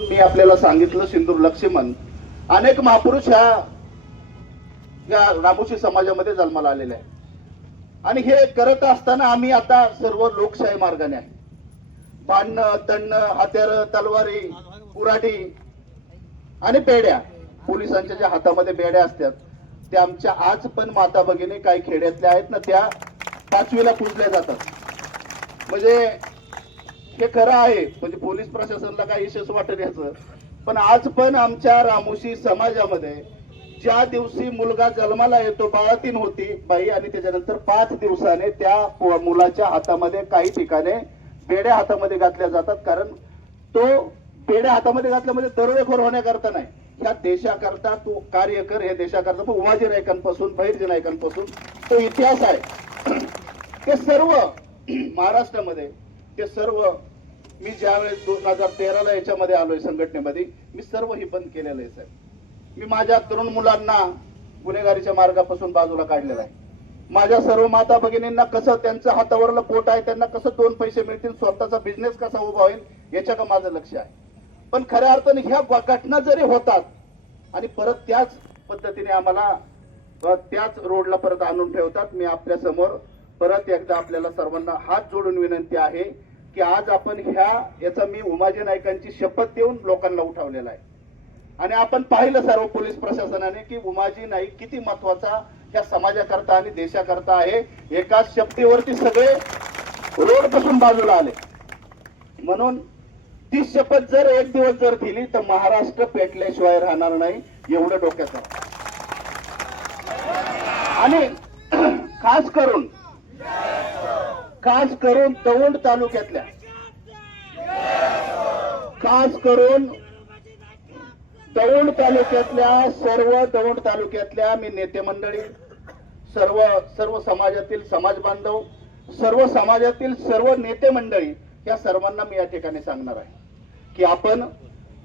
मी आपल्याला सांगितलं सिंदूर लक्ष्मण अनेक महापुरुष या रामोशी समाजामध्ये जन्माला आलेले आहे आणि हे करत असताना आम्ही आता सर्व लोकशाही मार्गाने आहे. बाणणं तणणं हत्यार तलवारी कुऱ्हाडी आणि बेड्या, पोलिसांच्या ज्या हातामध्ये बेड्या असतात त्या आमच्या आज पण माता भगिनी काही खेड्यातल्या आहेत ना, त्या 5वीला पुजल्या जातात. म्हणजे हे खरं आहे, म्हणजे पोलीस प्रशासनाला काही विशेष वाटत याचं, पण आज पण आमच्या रामोशी समाजामध्ये ज्या दिवशी मुलगा जन्माला येतो, बाळातीन होती बाई, आणि त्याच्यानंतर 5 दिवसाने त्या मुलाच्या हातामध्ये काही ठिकाणी बेड्या हातामध्ये घातल्या जातात. कारण तो बेड्या हातामध्ये घातल्यामध्ये दरोडेखोर होण्याकरता नाही, ह्या देशाकरता तो कार्य कर, हे देशाकरता. पण उमाजी नायकांपासून बहिर्जी नायकांपासून तो इतिहास आहे. ते सर्व महाराष्ट्रामध्ये, ते सर्व मी ज्यावेळेस 2013ला याच्यामध्ये आलोय संघटनेमध्ये, मी सर्व हे बंद केलेलं आहे साहेब. मी माझ्या तरुण मुलांना गुन्हेगारीच्या मार्गापासून बाजूला काढलेला आहे. माझ्या सर्व माता भगिनींना कसं त्यांचं हातावरलं पोट आहे, त्यांना कसं 2 पैसे मिळतील, स्वतःचा बिझनेस कसा उभा होईल याच्याकडे माझं लक्ष आहे. पण खऱ्या अर्थाने ह्या घटना जरी होतात आणि परत त्याच पद्धतीने आम्हाला त्याच रोडला परत आणून ठेवतात, मी आपल्या समोर परत एकदा आपल्याला सर्वांना हात जोडून विनंती आहे की आज आपण याचा मी उमाजी नायकांची शपथ देऊन लोकांना उठवलेला आहे. आणि आपण पाहिलं सर्व पोलीस प्रशासनाने की उमाजी नाईक किती महत्वाचा या समाजाकरता आणि देशाकरता आहे. एका शपथेवरती सगळे रोड पासून बाजूला आले. म्हणून ती शपथ जर एक दिवस जर दिली तर महाराष्ट्र पेटल्याशिवाय राहणार नाही, एवढं डोक्यात आहे. आणि खास करून दौंड तालुक्यातल्या, सर्व दौंड तालुक्यातल्या मी नेते मंडळी, सर्व समाजातील समाज बांधव, सर्व समाजातील सर्व नेते मंडळी, या सर्वांना मी या ठिकाणी सांगणार आहे की आपण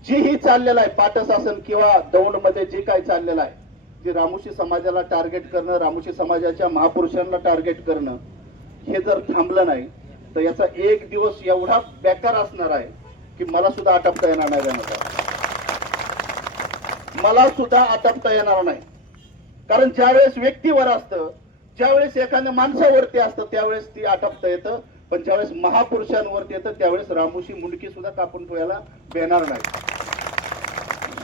जी ही चाललेलं आहे पाटशासन किंवा दौंड मध्ये जे काही चाललेलं आहे, जे रामोशी समाजाला टार्गेट करणं, रामोशी समाजाच्या महापुरुषांना टार्गेट करणं, हे जर थांबलं नाही तर याचा एक दिवस एवढा बेकार असणार आहे की मला सुद्धा आटपता येणार नाही. मला सुद्धा आटपता येणार नाही. कारण ज्यावेळेस व्यक्तीवर असतं, ज्यावेळेस एखाद्या माणसावरती असतं त्यावेळेस ती आटपता येतं, पण ज्यावेळेस महापुरुषांवरती येतं त्यावेळेस रामोशी मुंडकी सुद्धा कापून ठेवायला देणार नाही.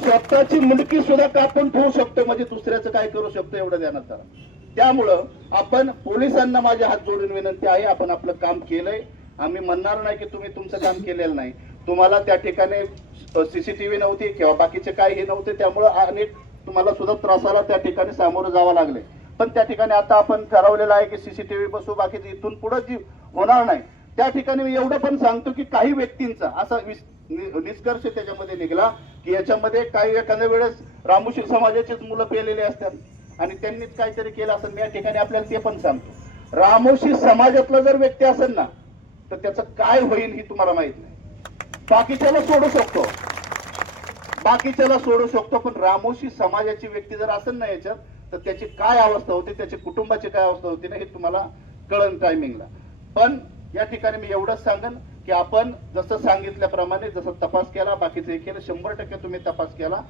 स्वतःची मुंडकी सुद्धा कापून ठेवू शकतो, म्हणजे दुसऱ्याचं काय करू शकतो एवढं ध्यानात आलं. त्यामुळं आपण पोलिसांना माझे हात जोडून विनंती आहे, आपण आपलं काम केलंय. आम्ही म्हणणार नाही की तुम्ही तुमचं काम केलेलं नाही. तुम्हाला त्या ठिकाणी सीसीटीव्ही नव्हती किंवा बाकीचे काही हे नव्हते, त्यामुळं अनेक तुम्हाला सुद्धा त्रासाला त्या ठिकाणी सामोरं जावं लागले. पण त्या ठिकाणी आता आपण ठरवलेलं आहे की सीसीटीव्ही बसू, बाकीचे इथून पुढे जी होणार नाही. त्या ठिकाणी मी एवढं पण सांगतो की काही व्यक्तींचा असा निष्कर्ष त्याच्यामध्ये निघाला की याच्यामध्ये काही एखाद्या वेळेस रामोशी समाजाचेच मुलं पेलेले असतात आणि त्यांनीच काहीतरी केलं असेल. मी या ठिकाणी आपल्याला ते पण सांगतो, रामोशी समाजातला जर व्यक्ती असेल ना तर त्याचं काय होईल ही तुम्हाला माहित नाही. बाकीच्याला सोडू शकतो, पण रामोशी समाजाची व्यक्ती जर असेल ना याच्यात तर त्याची काय अवस्था होती, त्याच्या कुटुंबाची काय अवस्था होती ना, हे तुम्हाला कळन टायमिंगला. पण या ठिकाणी मी एवढंच सांगेन की आपण जसं सांगितल्याप्रमाणे जसं तपास केला, बाकीचं हे केलं, 100% तुम्ही तपास केला.